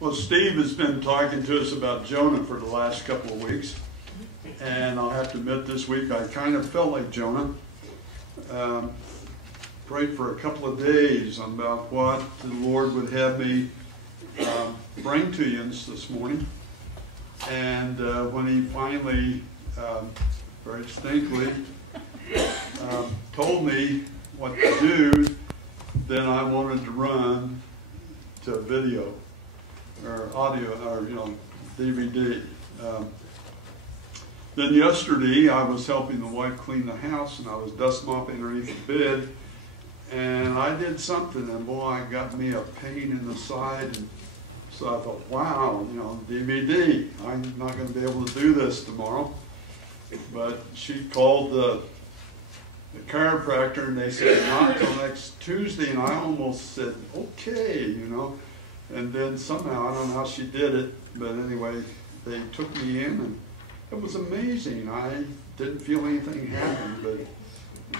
Well, Steve has been talking to us about Jonah for the last couple of weeks, and I'll have to admit this week I kind of felt like Jonah. Prayed for a couple of days about what the Lord would have me bring to you this morning, and when he finally, very distinctly, told me what to do, then I wanted to run to video or audio or DVD. Then yesterday I was helping the wife clean the house, and I was dust mopping underneath the bed, and I did something, and boy, it got me a pain in the side. And so I thought, wow, DVD. I'm not going to be able to do this tomorrow. But she called the chiropractor, and they said not till next Tuesday, and I almost said okay, and then somehow, I don't know how she did it, but anyway, they took me in, and it was amazing. I didn't feel anything happen, but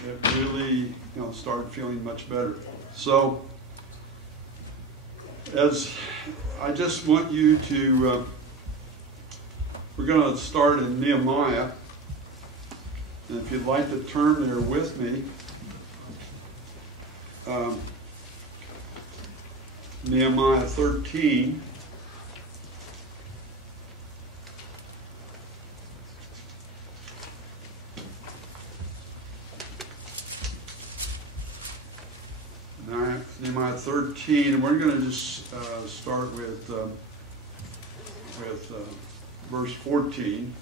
it really started feeling much better. So as I just want you to we're going to start in Nehemiah. And if you'd like to turn there with me, Nehemiah 13. Nehemiah 13, and we're going to just start with verse 14.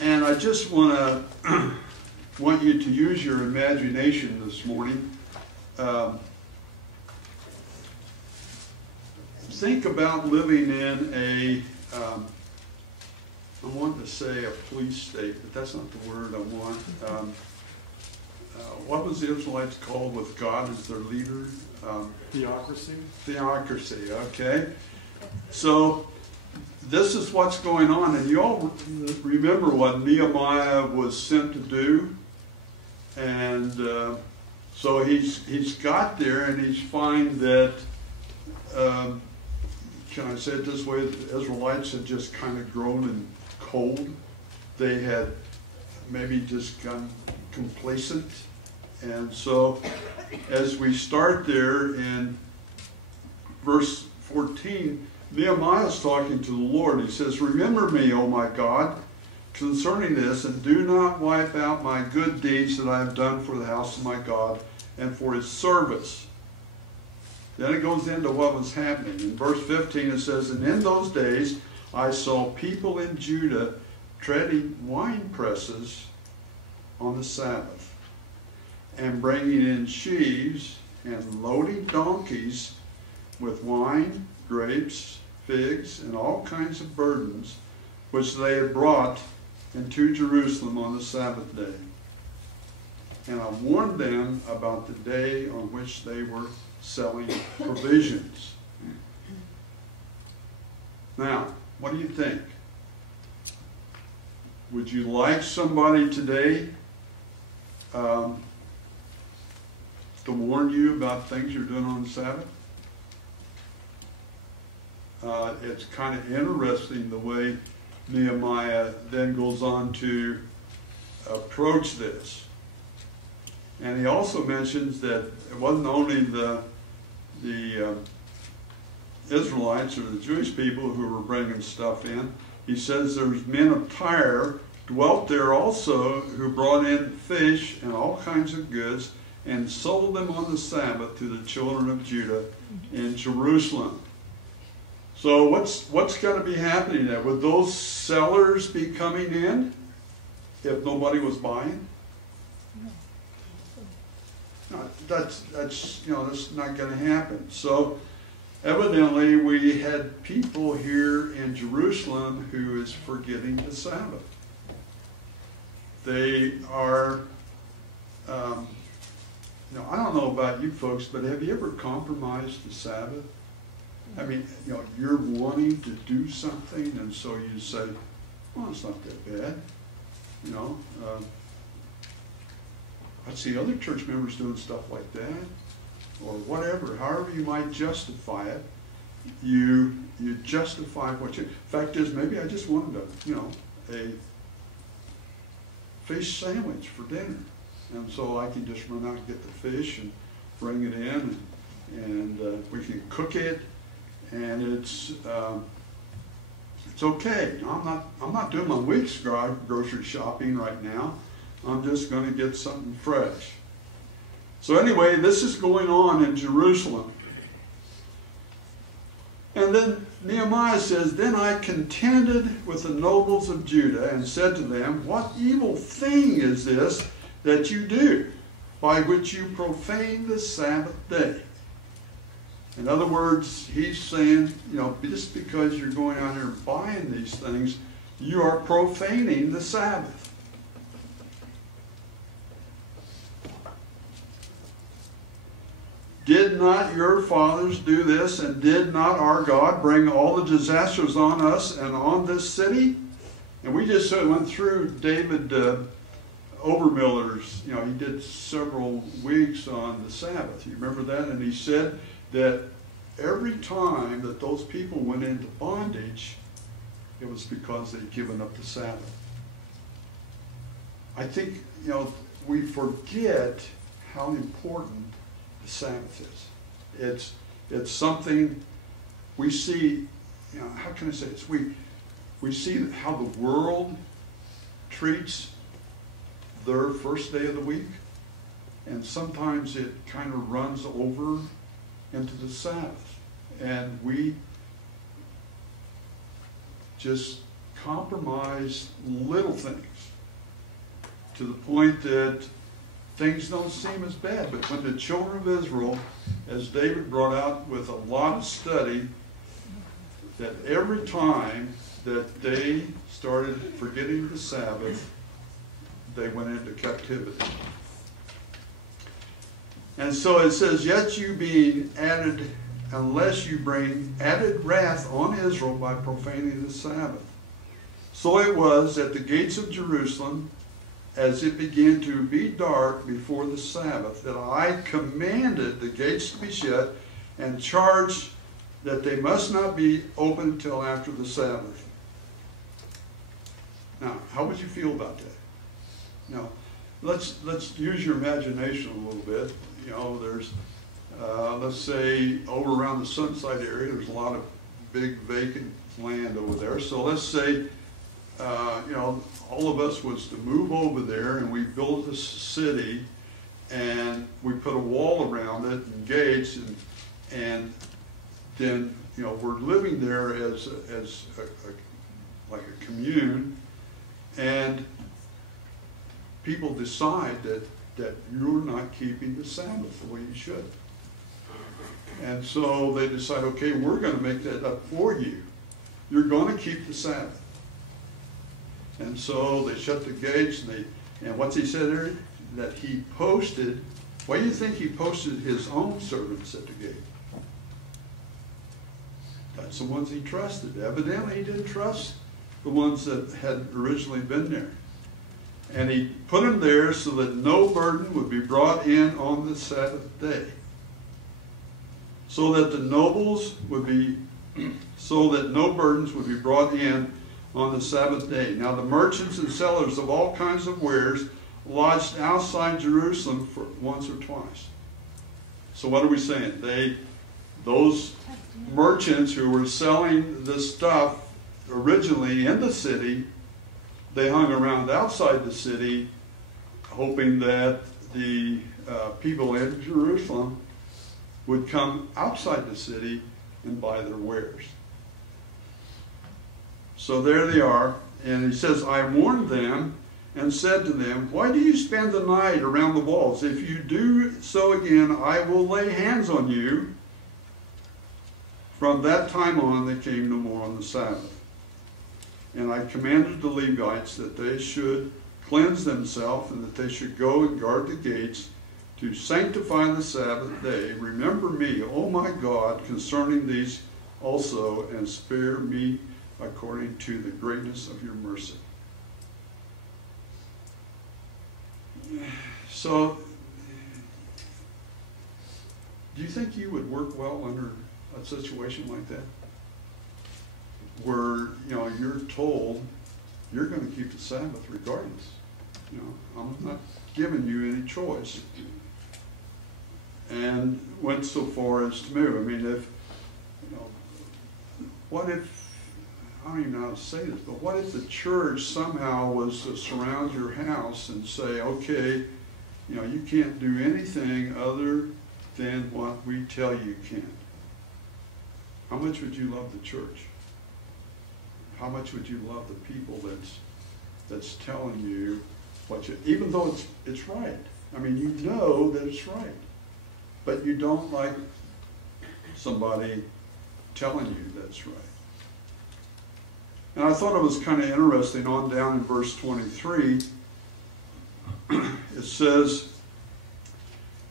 And I just want you to use your imagination this morning. Think about living in a, I want to say a police state, but that's not the word I want. What was the Israelites called with God as their leader? Theocracy. Theocracy, okay. So this is what's going on, and you all remember what Nehemiah was sent to do, and so he's got there, and he's find that, can I say it this way, the Israelites had just kind of grown and cold. They had maybe just gotten complacent, and so as we start there in verse 14, Nehemiah is talking to the Lord. He says, "Remember me, O my God, concerning this, and do not wipe out my good deeds that I have done for the house of my God and for his service." Then it goes into what was happening. In verse 15 it says, "And in those days I saw people in Judah treading wine presses on the Sabbath, and bringing in sheaves and loading donkeys with wine, grapes, figs, and all kinds of burdens, which they had brought into Jerusalem on the Sabbath day. And I warned them about the day on which they were selling provisions." Now, what do you think? Would you like somebody today to warn you about things you're doing on the Sabbath? It's kind of interesting the way Nehemiah then goes on to approach this. And he also mentions that it wasn't only the Israelites or the Jewish people who were bringing stuff in. He says there's men of Tyre dwelt there also, who brought in fish and all kinds of goods and sold them on the Sabbath to the children of Judah in Jerusalem. So what's going to be happening there? Would those sellers be coming in if nobody was buying? No, that's not going to happen. So evidently we had people here in Jerusalem who is forgetting the Sabbath. They are, I don't know about you folks, but have you ever compromised the Sabbath? I mean, you're wanting to do something, and so you say, well, it's not that bad. I see other church members doing stuff like that, or whatever, however you might justify it. you justify what you. Fact is, maybe I just wanted a fish sandwich for dinner, and so I can just run out and get the fish and bring it in, and we can cook it, and it's okay. I'm not doing my week's grocery shopping right now. I'm just going to get something fresh. So anyway, this is going on in Jerusalem. And then Nehemiah says, "Then I contended with the nobles of Judah and said to them, what evil thing is this that you do, by which you profane the Sabbath day?" In other words, he's saying, just because you're going out here buying these things, you are profaning the Sabbath. "Did not your fathers do this, and did not our God bring all the disasters on us and on this city?" And we just went through David Overmiller's, he did several weeks on the Sabbath. You remember that? And he said that every time that those people went into bondage, it was because they'd given up the Sabbath. I think, we forget how important the Sabbath is. It's something we see, how can I say this? We see how the world treats their first day of the week, and sometimes it kind of runs over into the Sabbath, and we just compromise little things to the point that things don't seem as bad. But when the children of Israel, as David brought out with a lot of study, that every time that they started forgetting the Sabbath, they went into captivity. And so it says, "Yet you being added, unless you bring added wrath on Israel by profaning the Sabbath. So it was at the gates of Jerusalem, as it began to be dark before the Sabbath, that I commanded the gates to be shut and charged that they must not be opened until after the Sabbath." Now, how would you feel about that? Now, let's use your imagination a little bit. There's, let's say, over around the Sunside area, there's a lot of big vacant land over there. So let's say, all of us was to move over there, and we built this city, and we put a wall around it and gates, and then we're living there as like a commune, and people decide that you're not keeping the Sabbath the way you should. And so they decide, okay, we're going to make that up for you. You're going to keep the Sabbath. And so they shut the gates, and what's he said there? That he posted, why do you think he posted his own servants at the gate? That's the ones he trusted. Evidently he didn't trust the ones that had originally been there. And he put them there so that no burden would be brought in on the Sabbath day. So that no burdens would be brought in on the Sabbath day. Now the merchants and sellers of all kinds of wares lodged outside Jerusalem for once or twice. So what are we saying? Those merchants who were selling this stuff originally in the city, they hung around outside the city, hoping that the people in Jerusalem would come outside the city and buy their wares. So there they are, and he says, "I warned them and said to them, why do you spend the night around the walls? If you do so again, I will lay hands on you." From that time on, they came no more on the Sabbath. "And I commanded the Levites that they should cleanse themselves, and that they should go and guard the gates to sanctify the Sabbath day. Remember me, O my God, concerning these also, and spare me according to the greatness of your mercy." So, do you think you would work well under a a situation like that? Where, you're told you're going to keep the Sabbath regardless. I'm not giving you any choice. And went so far as to move. I mean, what if, I don't even know how to say this, but what if the church somehow was to surround your house and say, okay, you can't do anything other than what we tell you can? How much would you love the church? How much would you love the people that's telling you what you, even though it's right. I mean, you know that it's right, but you don't like somebody telling you that's right. And I thought it was kind of interesting on down in verse 23. It says,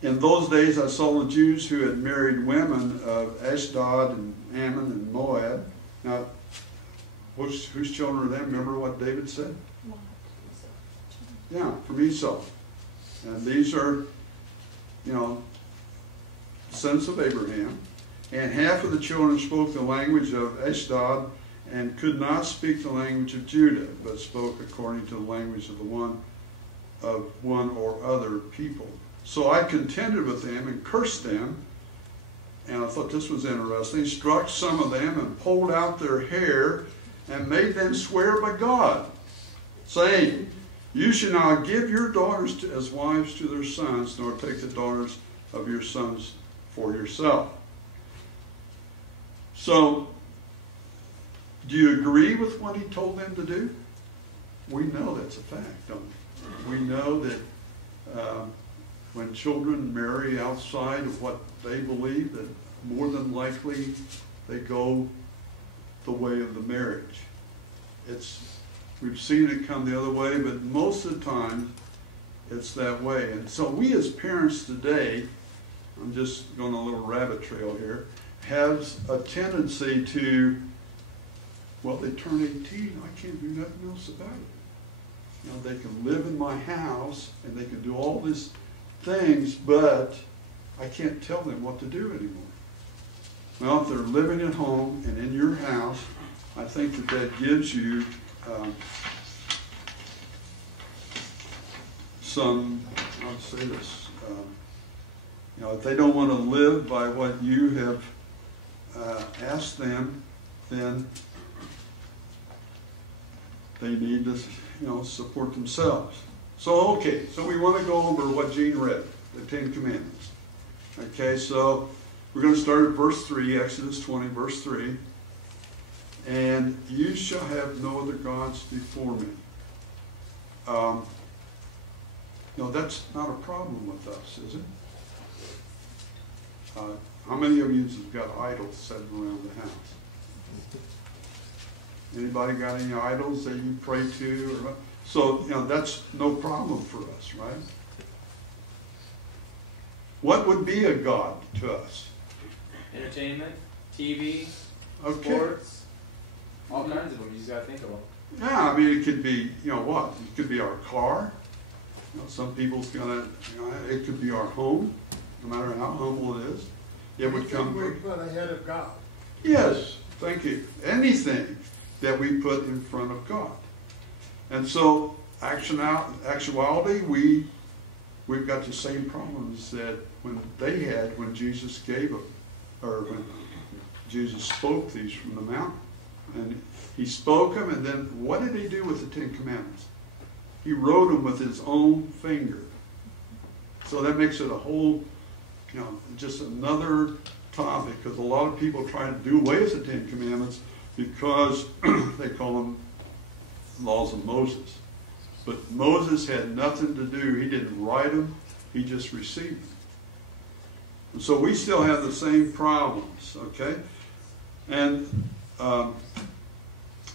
in those days I saw the Jews who had married women of Ashdod and Ammon and Moab. Now, whose children are them? Remember what David said? Yeah, from Esau. And these are, sons of Abraham. And half of the children spoke the language of Ashdod and could not speak the language of Judah, but spoke according to the language of one or other people. So I contended with them and cursed them, and I thought this was interesting, struck some of them and pulled out their hair and made them swear by God, saying, you shall not give your daughters as wives to their sons, nor take the daughters of your sons for yourself. So, do you agree with what he told them to do? We know that's a fact, don't we? We know that when children marry outside of what they believe, that more than likely they go the way of the marriage. We've seen it come the other way, but most of the time it's that way. And so we as parents today, I'm just going on a little rabbit trail here, has a tendency to, well, they turn 18, I can't do nothing else about it. They can live in my house and they can do all these things, but I can't tell them what to do anymore. Well, if they're living at home and in your house, I think that gives you some, I'll say this, if they don't want to live by what you have asked them, then they need to, support themselves. So, okay, so we want to go over what Gene read, the Ten Commandments. Okay, so we're going to start at verse 3, Exodus 20, verse 3. And you shall have no other gods before me. That's not a problem with us, is it? How many of you have got idols sitting around the house? Anybody got any idols that you pray to? So, that's no problem for us, right? What would be a god to us? Entertainment, TV, okay. Sports, all kinds of them. You just got to think of them. Yeah, I mean, it could be, what? It could be our car. Some people's gonna, it could be our home, no matter how humble it is. It would come. We put ahead of God. Yes, thank you. Anything that we put in front of God. And so, actuality, we've got the same problems that when they had when Jesus gave them, or when Jesus spoke these from the mountain. And he spoke them, and then what did he do with the Ten Commandments? He wrote them with his own finger. So that makes it a whole, just another topic, because a lot of people try to do away with the Ten Commandments because they call them laws of Moses. But Moses had nothing to do. He didn't write them. He just received them. And so we still have the same problems, okay? And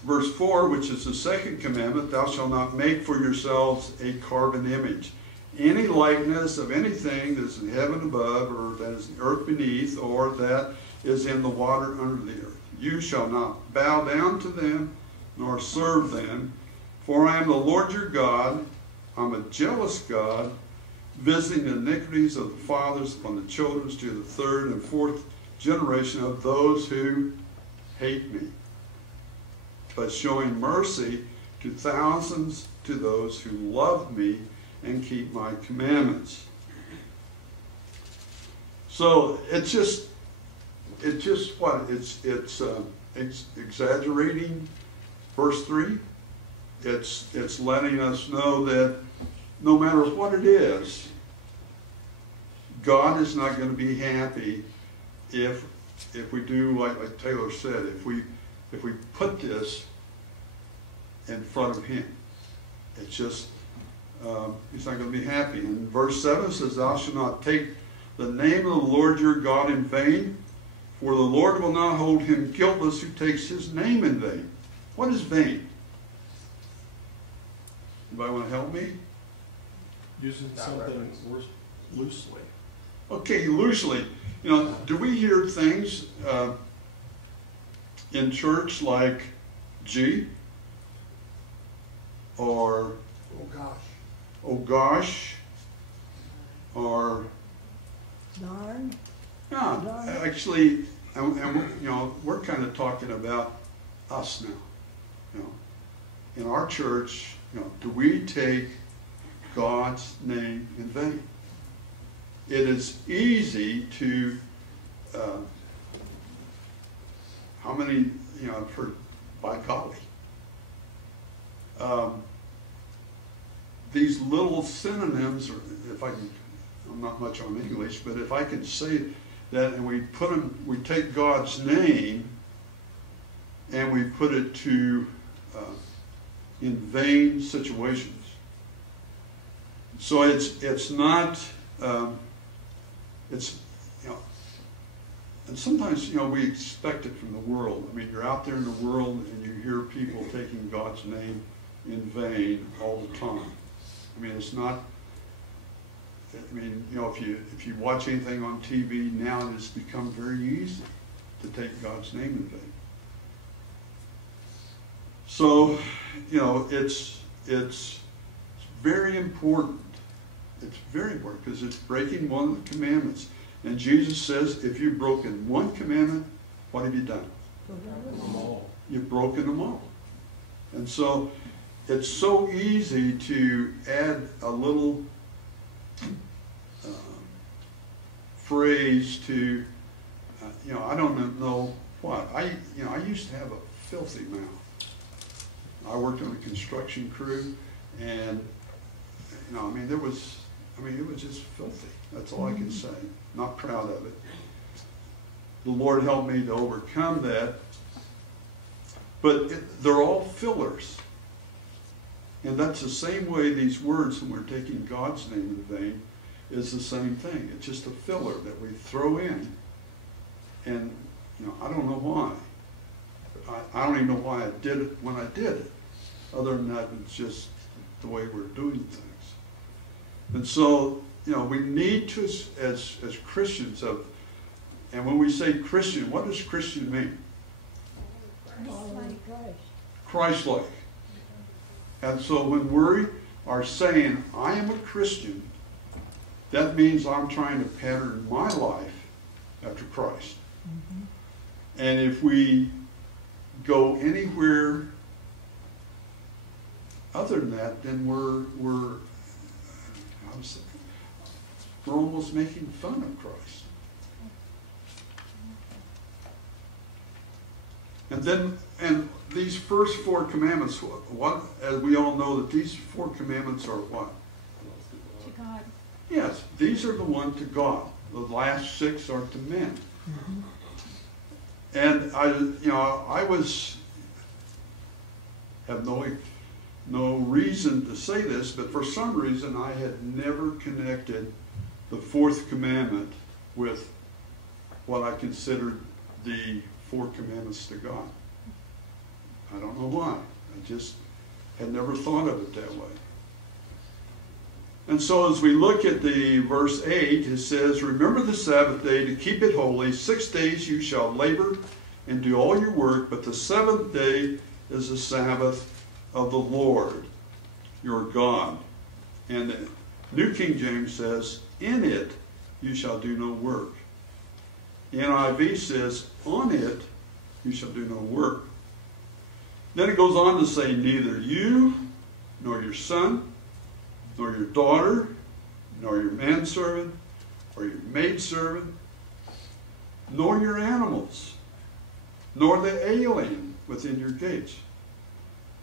verse 4, which is the second commandment, thou shalt not make for yourselves a carven image, any likeness of anything that is in heaven above, or that is in the earth beneath, or that is in the water under the earth. You shall not bow down to them, nor serve them, for I am the Lord your God. I'm a jealous God, visiting the iniquities of the fathers upon the children to the third and fourth generation of those who hate me, but showing mercy to thousands to those who love me and keep my commandments. So it's exaggerating verse 3. It's letting us know that no matter what it is, God is not going to be happy if we do like Taylor said, if we put this in front of him. It's just he's not going to be happy. And verse 7 says, "Thou shalt not take the name of the Lord your God in vain, for the Lord will not hold him guiltless who takes his name in vain." What is vain? Anybody want to help me? Using something loosely. Okay, loosely. You know, do we hear things in church like "gee" or "oh gosh," or Darn. yeah, actually, and you know, we're kind of talking about us now. You know, in our church, you know, do we take God's name in vain? It is easy to, how many, you know, I've heard, by golly. These little synonyms, or if I can, I'm not much on English, but if I can say that, and we take God's name and we put it to in vain situations. So it's not. It's, you know, and sometimes, you know, we expect it from the world. I mean, you're out there in the world and you hear people taking God's name in vain all the time. I mean, it's not, I mean, you know, if you watch anything on TV now, it's become very easy to take God's name in vain. So, you know, it's very important. It's very important because it's breaking one of the commandments. And Jesus says, if you've broken one commandment, what have you done? Them all. You've broken them all. And so it's so easy to add a little phrase to, you know, I don't know what. I used to have a filthy mouth. I worked on a construction crew, and, you know, I mean, it was just filthy. That's all I can say. Not proud of it. The Lord helped me to overcome that. But they're all fillers. And that's the same way these words, when we're taking God's name in vain, is the same thing. It's just a filler that we throw in. And, you know, I don't know why. I don't even know why I did it when I did it. Other than that, it's just the way we're doing things. And so, you know, we need to, as Christians, and when we say Christian, what does Christian mean? Christ-like. And so when we are saying, I am a Christian, that means I'm trying to pattern my life after Christ. Mm-hmm. And if we go anywhere other than that, then we're almost making fun of Christ. And these first 4 commandments, what, as we all know, that these 4 commandments are what? To God. Yes, these are the one to God. The last 6 are to men. Mm-hmm. And I have no reason to say this, but for some reason I had never connected the 4th commandment with what I considered the 4 commandments to God. I don't know why. I just had never thought of it that way. And so as we look at the verse 8, it says, remember the Sabbath day to keep it holy. 6 days you shall labor and do all your work, but the 7th day is the Sabbath of the Lord, your God. And the New King James says, in it you shall do no work. NIV says, on it you shall do no work. Then it goes on to say, neither you, nor your son, nor your daughter, nor your manservant, or your maidservant, nor your animals, nor the alien within your gates.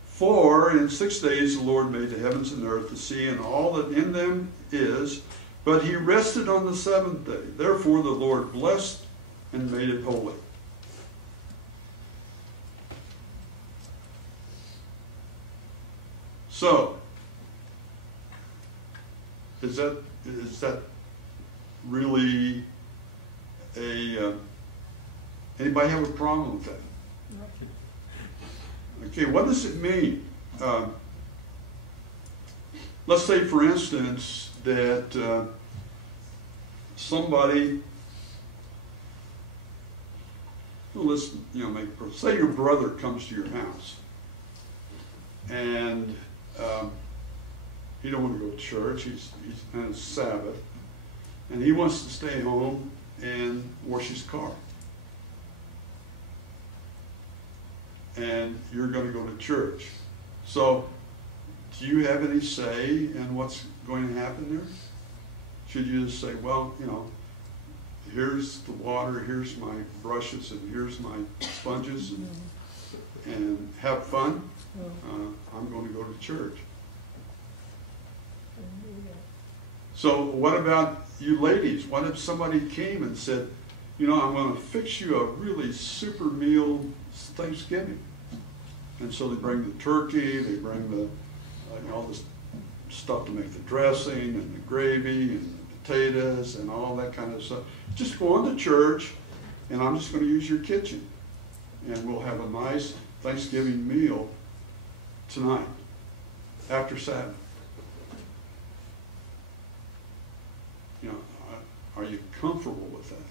For in 6 days the Lord made the heavens and earth, the sea, and all that in them is, but he rested on the seventh day. Therefore the Lord blessed and made it holy. So, is that really anybody have a problem with that? Okay, what does it mean? Let's say, for instance, that somebody, well, let's say your brother comes to your house, and he don't want to go to church. He's on his Sabbath, and he wants to stay home and wash his car. And you're going to go to church. So, do you have any say in what's going to happen there? Should you just say, well, here's the water, here's my brushes, and here's my sponges, and have fun? I'm going to go to church. So what about you ladies? What if somebody came and said, I'm going to fix you a really super meal Thanksgiving? And so they bring the turkey, they bring the all this stuff to make the dressing and the gravy and the potatoes and all that kind of stuff. Just go on to church, and I'm just going to use your kitchen, and we'll have a nice Thanksgiving meal tonight after Sabbath. Are you comfortable with that?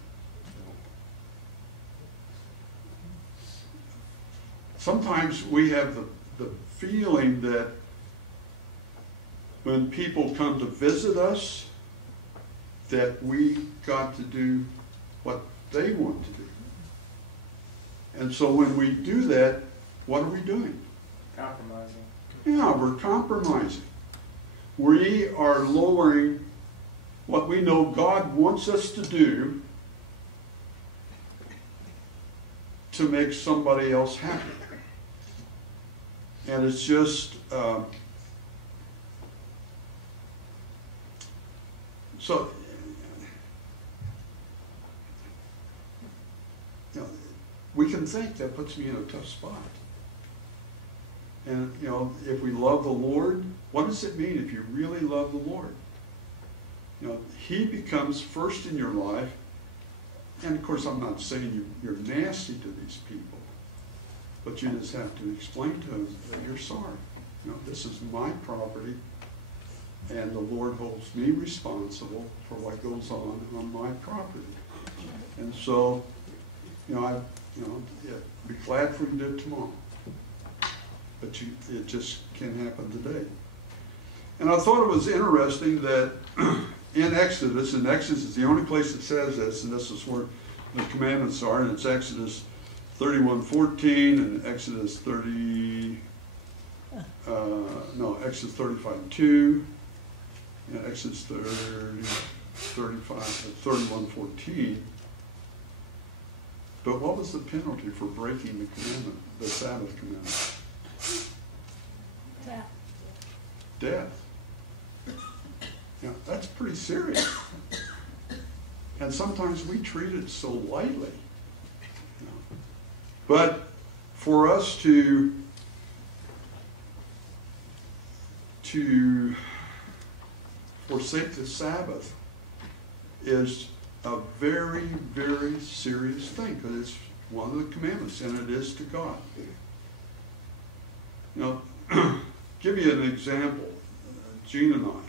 Sometimes we have the feeling that when people come to visit us, that we got to do what they want to do. And so when we do that, what are we doing? Compromising. Yeah, we're compromising. We are lowering what we know God wants us to do to make somebody else happy. And it's just, so, we can think that puts me in a tough spot. And, if we love the Lord, what does it mean if you really love the Lord? He becomes first in your life. And of course, I'm not saying you're nasty to these people, but you just have to explain to them that you're sorry. This is my property, and the Lord holds me responsible for what goes on my property. And so, I'd be glad for you to do it tomorrow, but it just can't happen today. And I thought it was interesting that in Exodus, and Exodus is the only place that says this, and this is where the commandments are, and it's Exodus 31:14 and Exodus 35:2, and Exodus 31:14. But what was the penalty for breaking the commandment, the Sabbath commandment? Death. That's pretty serious. And sometimes we treat it so lightly. But for us to forsake the Sabbath is a very, very serious thing, because it's one of the commandments, and it is to God. Give you an example. Jean and I,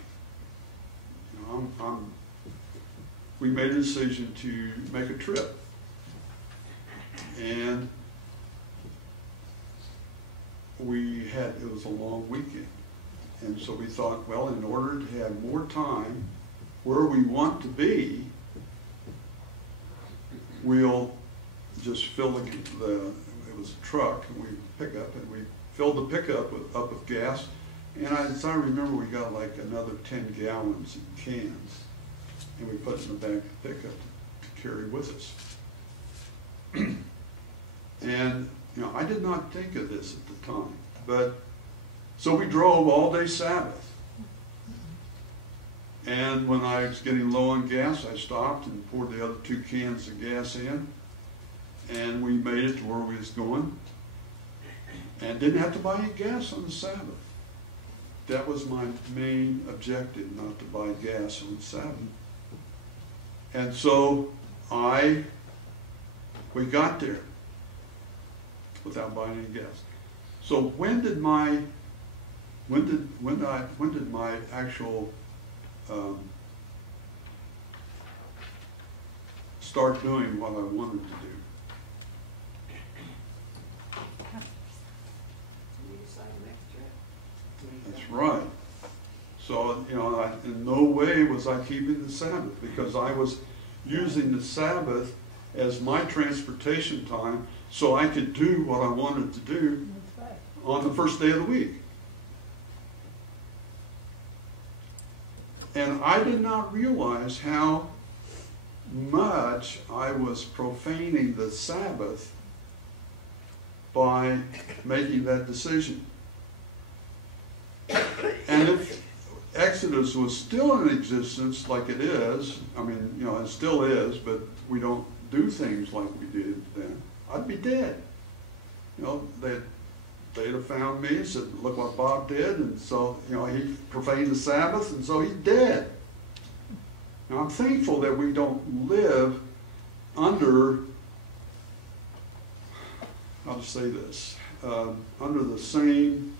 we made a decision to make a trip, and it was a long weekend, and so we thought, well, in order to have more time where we want to be, we'll just fill it was a truck, and we pick up, and we filled the pickup up with gas. And as I remember, we got like another 10 gallons in cans, and we put it in the back of the pickup to carry with us. And, I did not think of this at the time, but so we drove all day Sabbath. And when I was getting low on gas, I stopped and poured the other 2 cans of gas in, and we made it to where we was going, and didn't have to buy any gas on the Sabbath. That was my main objective, not to buy gas on the Sabbath. And so we got there without buying any gas. So when did my actual start doing what I wanted to do? That's right. So, in no way was I keeping the Sabbath, because I was using the Sabbath as my transportation time so I could do what I wanted to do on the first day of the week. And I did not realize how much I was profaning the Sabbath by making that decision. And if Exodus was still in existence like it is, it still is, but we don't do things like we did then, I'd be dead. They'd have found me and said, look what Bob did, and so, he profaned the Sabbath, and so he's dead. Now, I'm thankful that we don't live under, I'll just say this, under the same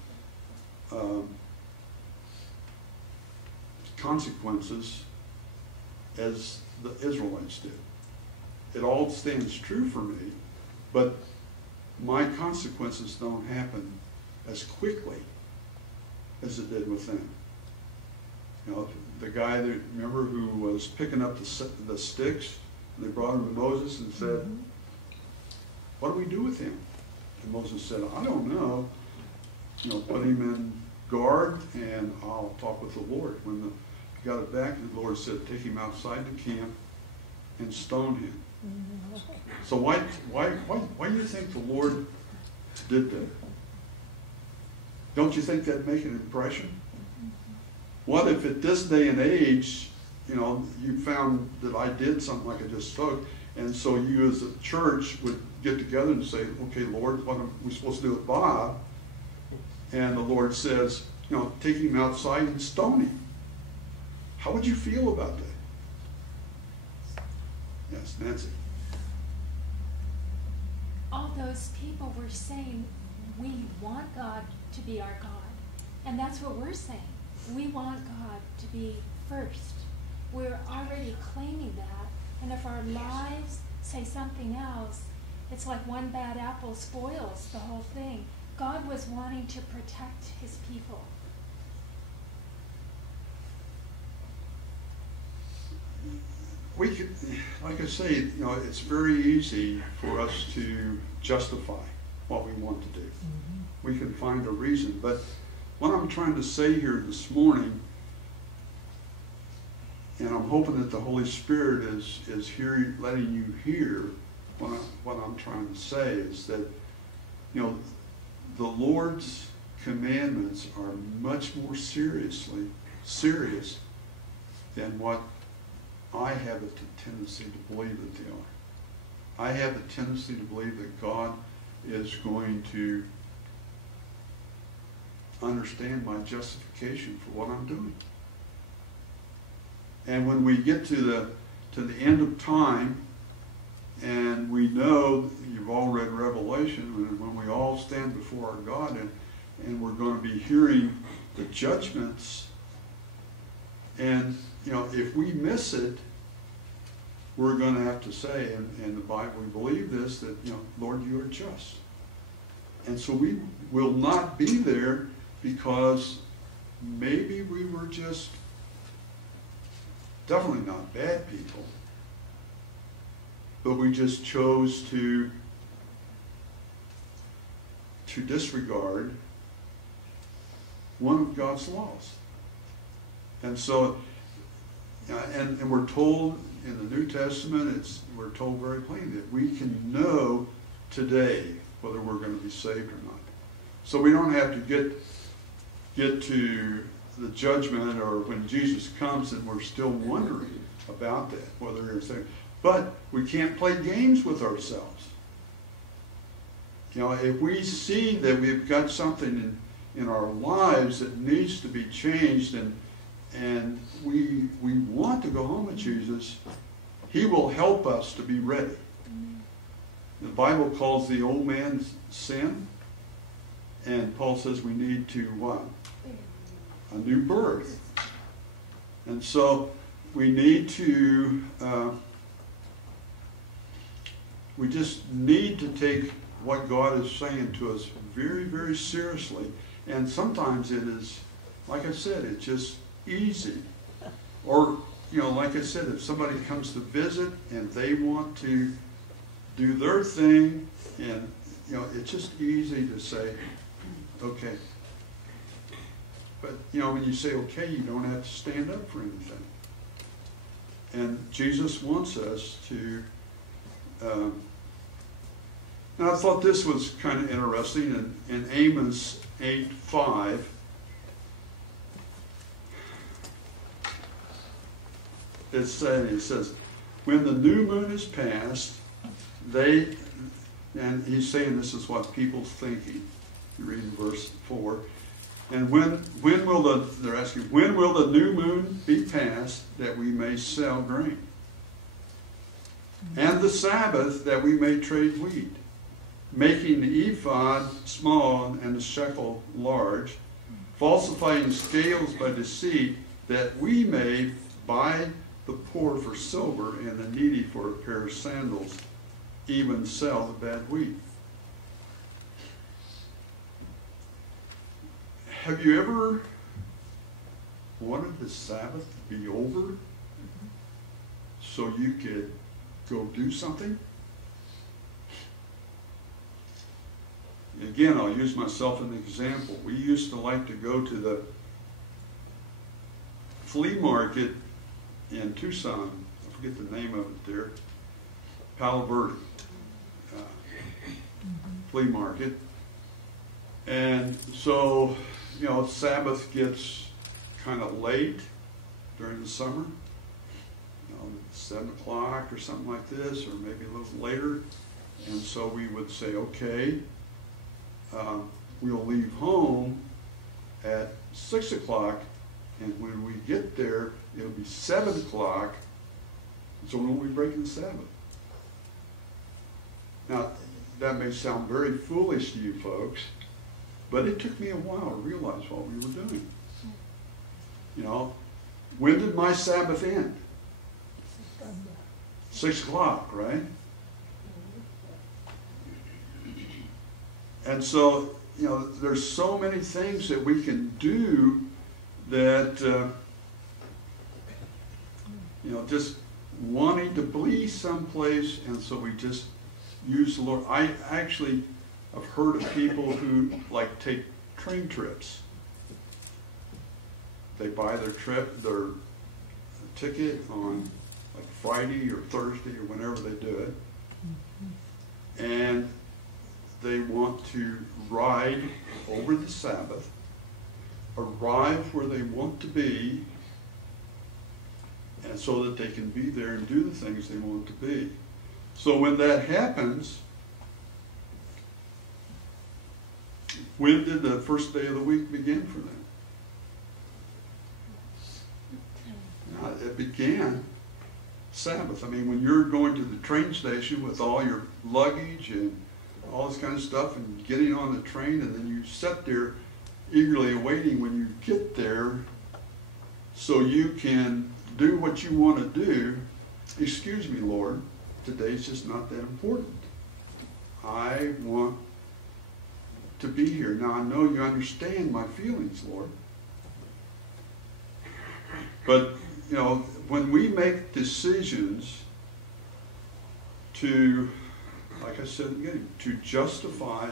consequences as the Israelites did. It all stands true for me, but my consequences don't happen as quickly as it did with them. The guy that, remember, who was picking up the sticks, and they brought him to Moses and said, what do we do with him? And Moses said, I don't know. Put him in guard, and I'll talk with the Lord. When he got it back, the Lord said, take him outside the camp and stone him. So why do you think the Lord did that? Don't you think that'd make an impression? What if at this day and age, you found that I did something like I just spoke, and so you as a church would get together and say, okay, Lord, what are we supposed to do with Bob? And the Lord says, take him outside and stone him. How would you feel about that? Yes, Nancy. All those people were saying, we want God to be our God. And that's what we're saying. We want God to be first. We're already claiming that. And if our lives say something else, it's like one bad apple spoils the whole thing. God was wanting to protect his people. We could, like I say, it's very easy for us to justify what we want to do. We can find a reason. But what I'm trying to say here this morning, and I'm hoping that the Holy Spirit is here, letting you hear what I'm trying to say, is that, the Lord's commandments are much more serious than what I have a tendency to believe that they are. I have a tendency to believe that God is going to understand my justification for what I'm doing. And when we get to the end of time, and we know, you've all read Revelation, and when we all stand before our God, and we're going to be hearing the judgments, and if we miss it, we're going to have to say, and the Bible, we believe this, that, Lord, you are just. And so we will not be there because maybe we were just definitely not bad people, but we just chose to disregard one of God's laws. And so, and we're told in the New Testament, we're told very plainly that we can know today whether we're going to be saved or not. So we don't have to get to the judgment or when Jesus comes and we're still wondering about that, whether we're saved. But we can't play games with ourselves. If we see that we've got something in our lives that needs to be changed and we want to go home with Jesus, He will help us to be ready. The Bible calls the old man sin, and Paul says we need to what? A new birth. And so we need to, we just need to take what God is saying to us very, very seriously. And sometimes it is, like I said, it's just easy. Or, like I said, if somebody comes to visit and they want to do their thing, and, it's just easy to say, okay. But, when you say okay, you don't have to stand up for anything. And Jesus wants us to, and I thought this was kind of interesting in Amos 8:5. It says, when the new moon is passed, and he's saying this is what people's thinking. You read in verse 4. And they're asking, when will the new moon be passed that we may sell grain? And the Sabbath that we may trade wheat, making the ephod small and the shekel large, falsifying scales by deceit, that we may buy the poor for silver and the needy for a pair of sandals, even sell the bad wheat. Have you ever wanted the Sabbath to be over so you could go do something? Again, I'll use myself as an example. We used to like to go to the flea market in Tucson. I forget the name of it there. Palo Verde flea market. And so, Sabbath gets kind of late during the summer. 7 o'clock or something like this, or maybe a little later. And so we would say, okay, we'll leave home at 6 o'clock, and when we get there, it'll be 7 o'clock, so when we'll be breaking the Sabbath. Now, that may sound very foolish to you folks, but it took me a while to realize what we were doing. When did my Sabbath end? 6 o'clock, right? And so, there's so many things that we can do that, just wanting to be someplace, and so we just use the Lord. I actually have heard of people who take train trips. They buy their ticket on Friday or Thursday or whenever they do it, and they want to ride over the Sabbath, arrive where they want to be, and so that they can be there and do the things they want to be. So when that happens, when did the first day of the week begin for them? It began Sabbath. I mean, when you're going to the train station with all your luggage and all this kind of stuff and getting on the train, and then you sit there eagerly awaiting when you get there so you can do what you want to do. Excuse me, Lord, today's just not that important. I want to be here. Now, I know you understand my feelings, Lord. But, when we make decisions to, like I said at the beginning, to justify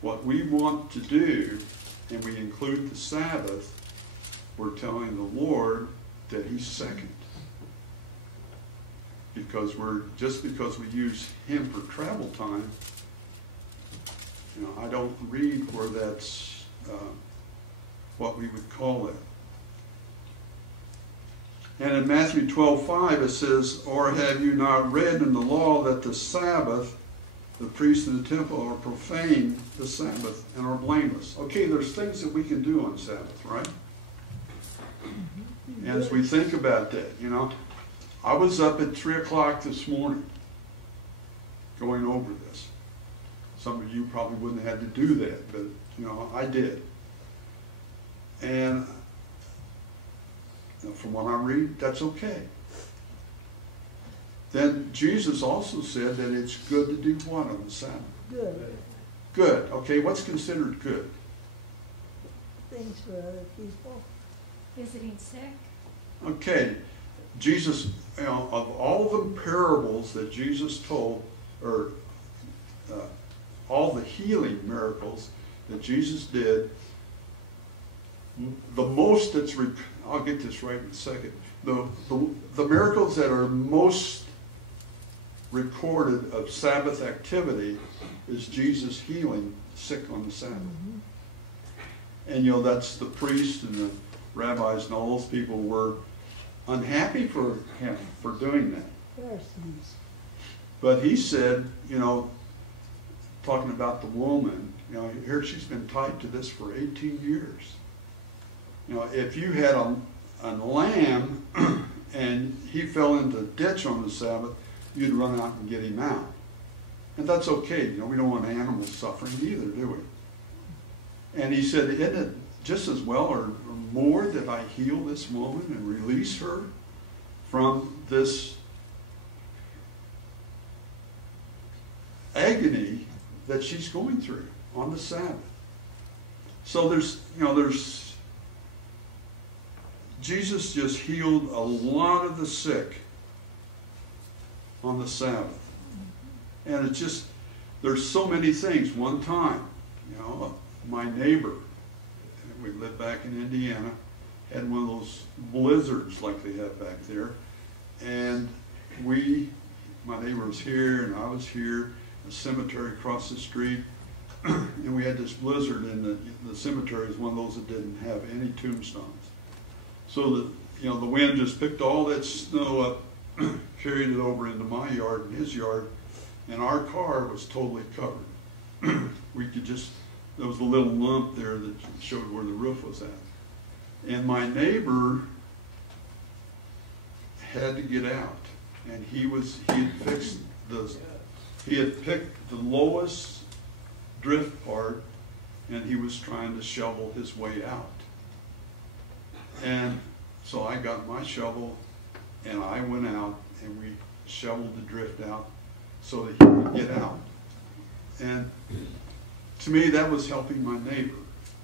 what we want to do, and we include the Sabbath, we're telling the Lord that He's second. Because just because we use Him for travel time, I don't read where that's what we would call it. And in Matthew 12:5 it says, "Or have you not read in the law that the Sabbath, the priests in the temple are profane the Sabbath and are blameless?" Okay, there's things that we can do on Sabbath, right? And as we think about that, I was up at 3 o'clock this morning going over this. Some of you probably wouldn't have had to do that, but, I did. And from what I read, that's okay. Then Jesus also said that it's good to do what on the Sabbath? Good. Good. Okay, what's considered good? Things for other people. Visiting sick. Okay, Jesus, of all the parables that Jesus told, or all the healing miracles that Jesus did, the most that's, I'll get this right in a second, the miracles that are most recorded of Sabbath activity is Jesus healing sick on the Sabbath. And that's the priests and the rabbis and all those people were unhappy for him for doing that. Pharisees. But he said, talking about the woman, here she's been tied to this for 18 years. If you had a lamb and he fell into a ditch on the Sabbath, you'd run out and get him out. And that's okay. We don't want animals suffering either, do we? And he said, isn't it just as well or more that I heal this woman and release her from this agony that she's going through on the Sabbath? So there's Jesus just healed a lot of the sick on the Sabbath. And it's just, there's so many things. One time, my neighbor, we lived back in Indiana, had one of those blizzards like they have back there. And my neighbor was here and I was here, a cemetery across the street. And we had this blizzard, and the cemetery is one of those that didn't have any tombstones. So the wind just picked all that snow up, carried it over into my yard and his yard, and our car was totally covered. There was a little lump there that showed where the roof was at. And my neighbor had to get out, and he had picked the lowest drift part, and he was trying to shovel his way out. And so I got my shovel and I went out and we shoveled the drift out so that he would get out. And to me, that was helping my neighbor.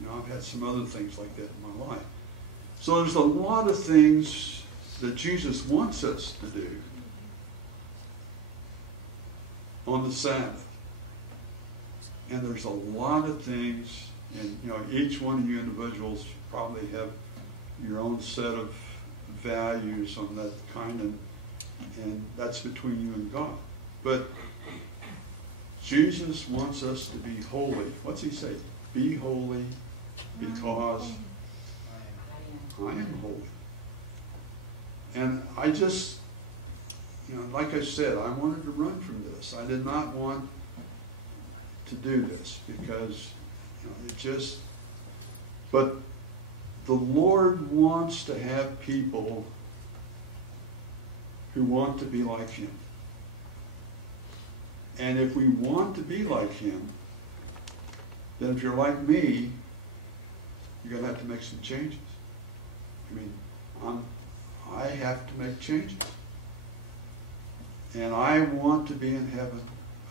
I've had some other things like that in my life. So there's a lot of things that Jesus wants us to do on the Sabbath. And there's a lot of things, and each one of you individuals probably have your own set of values on that kind, and that's between you and God. But Jesus wants us to be holy. What's he say? Be holy because I am holy. And I just, like I said, I wanted to run from this. I did not want to do this because but the Lord wants to have people who want to be like him. And if we want to be like him, then if you're like me, you're going to have to make some changes. I have to make changes. And I want to be in heaven.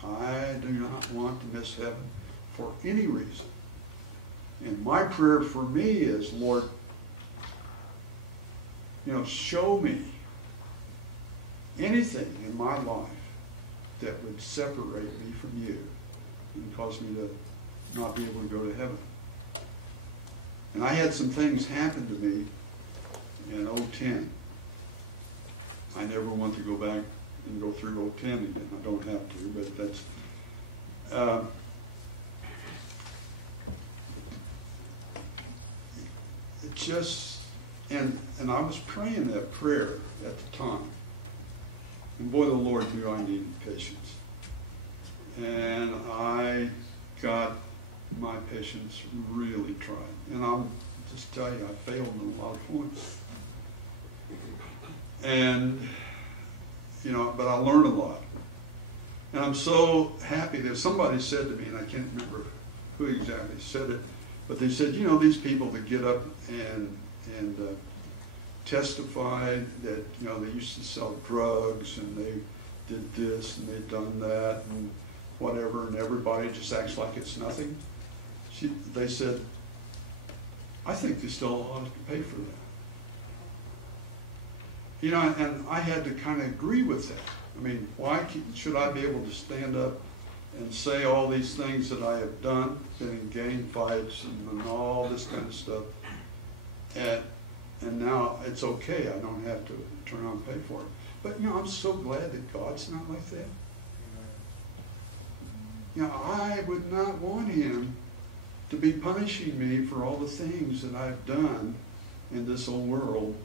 I do not want to miss heaven for any reason. And my prayer for me is, Lord, show me anything in my life that would separate me from you and cause me to not be able to go to heaven. And I had some things happen to me in 2010. I never want to go back and go through 2010 again. I don't have to, but that's... it just... And I was praying that prayer at the time. And boy, the Lord knew I needed patience. And I got my patience really tried. And I'll just tell you, I failed in a lot of points. And, you know, but I learned a lot. And I'm so happy that somebody said to me, and I can't remember who exactly said it, but they said, you know, these people that get up and testified that, you know, they used to sell drugs and they did this and they'd done that and whatever, and everybody just acts like it's nothing. They said, I think they still ought to pay for that. You know, and I had to kind of agree with that. I mean, why should I be able to stand up and say all these things that I have done, been in gang fights and all this kind of stuff, and now it's okay, I don't have to turn around and pay for it. But, you know, I'm so glad that God's not like that. You know, I would not want him to be punishing me for all the things that I've done in this old world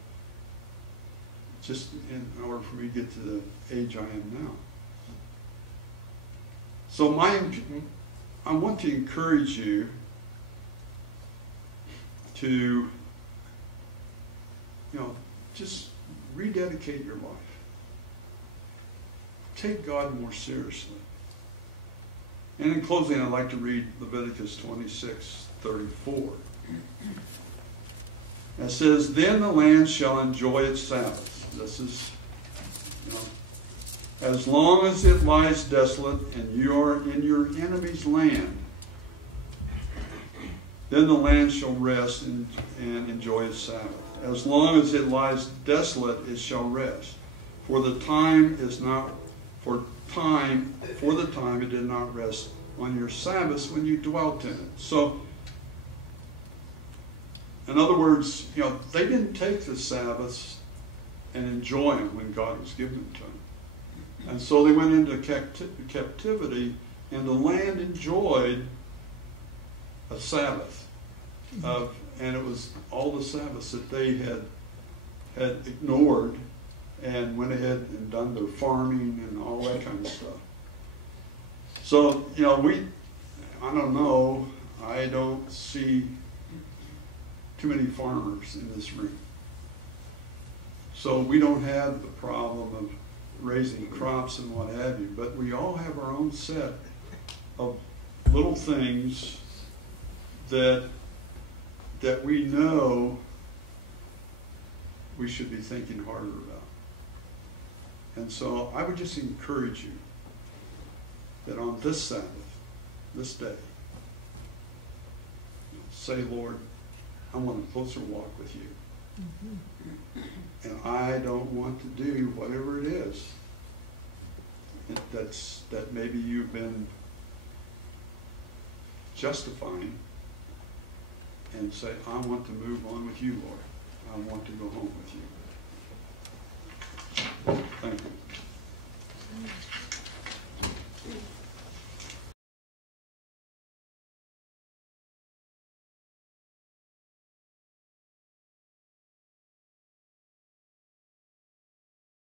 just in order for me to get to the age I am now. So I want to encourage you to, you know, just rededicate your life. Take God more seriously. And in closing, I'd like to read Leviticus 26:34. It says, then the land shall enjoy its Sabbath. This is, you know, as long as it lies desolate and you are in your enemy's land, then the land shall rest and enjoy its Sabbath. As long as it lies desolate, it shall rest. For the time it did not rest on your Sabbaths when you dwelt in it. So, in other words, you know, they didn't take the Sabbaths and enjoy them when God was giving them to them. And so they went into captivity, and the land enjoyed a Sabbath. And it was all the Sabbaths that they had ignored and went ahead and done their farming and all that kind of stuff. So, you know, I don't know, I don't see too many farmers in this room. So we don't have the problem of raising crops and what have you, but we all have our own set of little things that we know we should be thinking harder about. And so I would just encourage you that on this Sabbath, this day, say, Lord, I want a closer walk with you. Mm-hmm. And I don't want to do whatever it is that maybe you've been justifying, and say, I want to move on with you, Lord. I want to go home with you. Thank you.